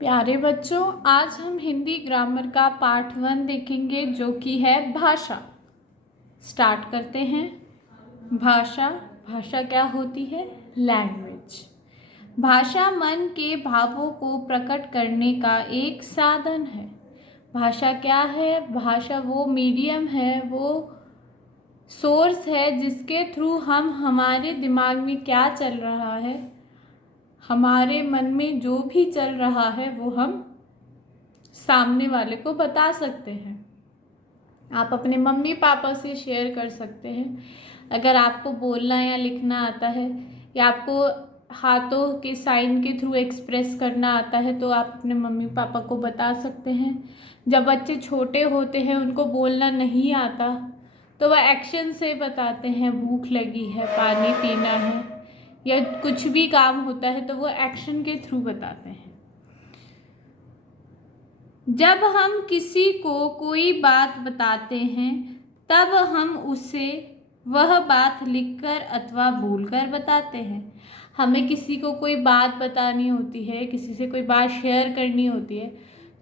प्यारे बच्चों, आज हम हिंदी ग्रामर का पार्ट 1 देखेंगे जो कि है भाषा। स्टार्ट करते हैं। भाषा भाषा क्या होती है? लैंग्वेज। भाषा मन के भावों को प्रकट करने का एक साधन है। भाषा क्या है? भाषा वो मीडियम है, वो सोर्स है जिसके थ्रू हम हमारे दिमाग में क्या चल रहा है, हमारे मन में जो भी चल रहा है वो हम सामने वाले को बता सकते हैं। आप अपने मम्मी पापा से शेयर कर सकते हैं। अगर आपको बोलना या लिखना आता है या आपको हाथों के साइन के थ्रू एक्सप्रेस करना आता है तो आप अपने मम्मी पापा को बता सकते हैं। जब बच्चे छोटे होते हैं, उनको बोलना नहीं आता तो वह एक्शन से बताते हैं। भूख लगी है, पानी पीना है या कुछ भी काम होता है तो वो एक्शन के थ्रू बताते हैं। जब हम किसी को कोई बात बताते हैं तब हम उसे वह बात लिखकर अथवा बोलकर बताते हैं। हमें किसी को कोई बात बतानी होती है, किसी से कोई बात शेयर करनी होती है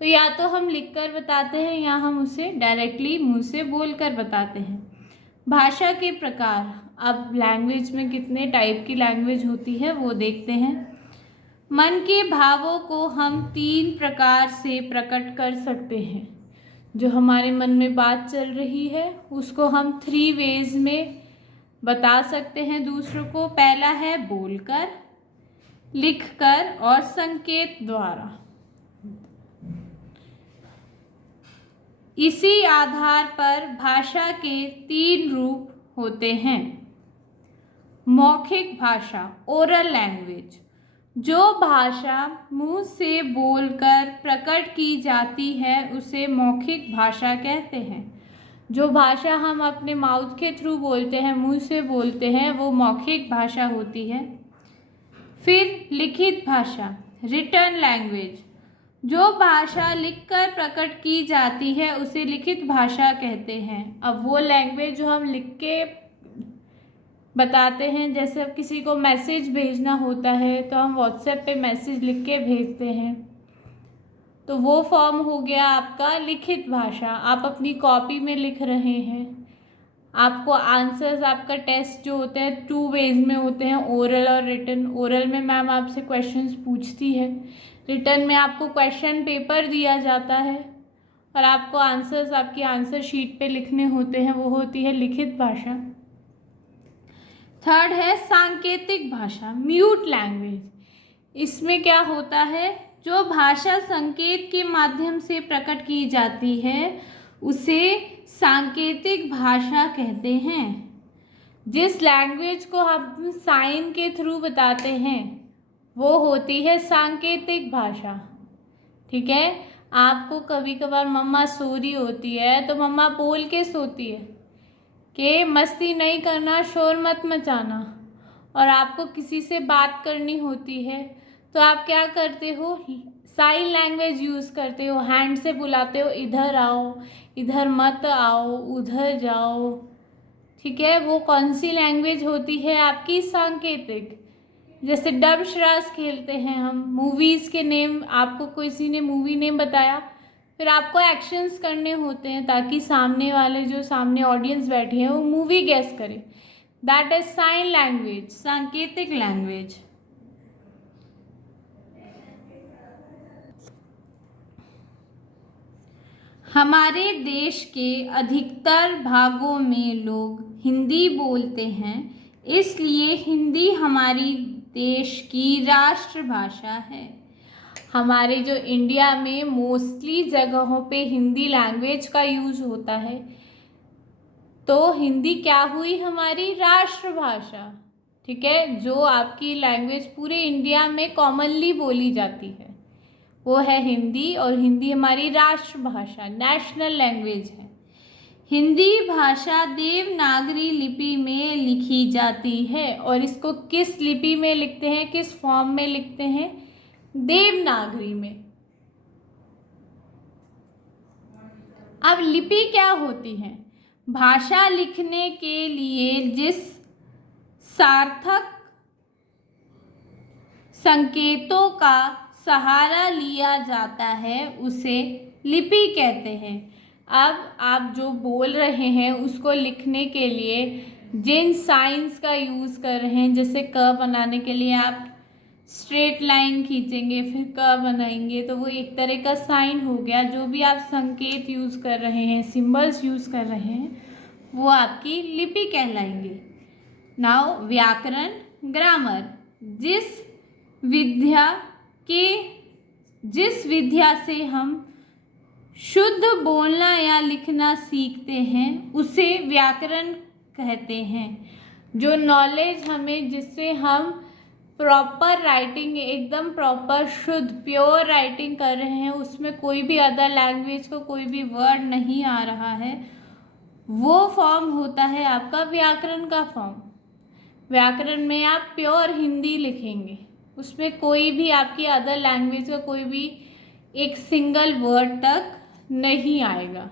तो या तो हम लिखकर बताते हैं या हम उसे डायरेक्टली मुंह से बोलकर बताते हैं। भाषा के प्रकार। अब लैंग्वेज में कितने टाइप की लैंग्वेज होती है वो देखते हैं। मन के भावों को हम 3 प्रकार से प्रकट कर सकते हैं। जो हमारे मन में बात चल रही है उसको हम 3 वेज में बता सकते हैं दूसरों को। पहला है बोलकर, लिखकर और संकेत द्वारा। इसी आधार पर भाषा के 3 रूप होते हैं। मौखिक भाषा, ओरल लैंग्वेज। जो भाषा मुंह से बोलकर प्रकट की जाती है उसे मौखिक भाषा कहते हैं। जो भाषा हम अपने माउथ के थ्रू बोलते हैं, मुंह से बोलते हैं, वो मौखिक भाषा होती है। फिर लिखित भाषा, रिटन लैंग्वेज। जो भाषा लिखकर प्रकट की जाती है उसे लिखित भाषा कहते हैं। अब वो लैंग्वेज जो हम लिख के बताते हैं, जैसे अब किसी को मैसेज भेजना होता है तो हम व्हाट्सएप पे मैसेज लिख के भेजते हैं, तो वो फॉर्म हो गया आपका लिखित भाषा। आप अपनी कॉपी में लिख रहे हैं, आपको आंसर्स, आपका टेस्ट जो होते हैं 2 वेज में होते हैं, ओरल और रिटन। ओरल में मैम आपसे क्वेश्चंस पूछती है, रिटन में आपको क्वेश्चन पेपर दिया जाता है और आपको आंसर्स आपकी आंसर शीट पे लिखने होते हैं, वो होती है लिखित भाषा। थर्ड है सांकेतिक भाषा, म्यूट लैंग्वेज। इसमें क्या होता है, जो भाषा संकेत के माध्यम से प्रकट की जाती है उसे सांकेतिक भाषा कहते हैं। जिस लैंग्वेज को हम साइन के थ्रू बताते हैं वो होती है सांकेतिक भाषा। ठीक है, आपको कभी कभार मम्मा सो रही होती है तो मम्मा बोल के सोती है कि मस्ती नहीं करना, शोर मत मचाना, और आपको किसी से बात करनी होती है तो आप क्या करते हो, साइन लैंग्वेज यूज़ करते हो, हैंड से बुलाते हो, इधर आओ, इधर मत आओ, उधर जाओ। ठीक है, वो कौन सी लैंग्वेज होती है आपकी? सांकेतिक। जैसे डमशराज खेलते हैं हम, मूवीज़ के नेम आपको किसी ने मूवी नेम बताया, फिर आपको एक्शंस करने होते हैं ताकि सामने वाले, जो सामने ऑडियंस बैठी है, वो मूवी गेस करे। दैट इज साइन लैंग्वेज, सांकेतिक लैंग्वेज। हमारे देश के अधिकतर भागों में लोग हिंदी बोलते हैं, इसलिए हिंदी हमारी देश की राष्ट्रभाषा है। हमारे जो इंडिया में मोस्टली जगहों पे हिंदी लैंग्वेज का यूज होता है, तो हिंदी क्या हुई? हमारी राष्ट्रभाषा। ठीक है, जो आपकी लैंग्वेज पूरे इंडिया में कॉमनली बोली जाती है वो है हिंदी, और हिंदी हमारी राष्ट्रभाषा, नेशनल लैंग्वेज है। हिंदी भाषा देवनागरी लिपि में लिखी जाती है, और इसको किस लिपि में लिखते हैं, किस फॉर्म में लिखते हैं? देवनागरी में। अब लिपि क्या होती है? भाषा लिखने के लिए जिस सार्थक संकेतों का सहारा लिया जाता है उसे लिपि कहते हैं। अब आप जो बोल रहे हैं उसको लिखने के लिए जिन साइंस का यूज़ कर रहे हैं, जैसे क बनाने के लिए आप स्ट्रेट लाइन खींचेंगे फिर क बनाएंगे, तो वो एक तरह का साइन हो गया। जो भी आप संकेत यूज़ कर रहे हैं, सिंबल्स यूज़ कर रहे हैं, वो आपकी लिपि कहलाएंगे। नाउ व्याकरण, ग्रामर, जिस विद्या से हम शुद्ध बोलना या लिखना सीखते हैं उसे व्याकरण कहते हैं। जो नॉलेज हमें, जिससे हम प्रॉपर राइटिंग, एकदम प्रॉपर शुद्ध प्योर राइटिंग कर रहे हैं, उसमें कोई भी अदर लैंग्वेज का कोई भी वर्ड नहीं आ रहा है, वो फॉर्म होता है आपका व्याकरण का फॉर्म। व्याकरण में आप प्योर हिंदी लिखेंगे, उसमें कोई भी आपकी अदर लैंग्वेज का कोई भी एक सिंगल वर्ड तक नहीं आएगा।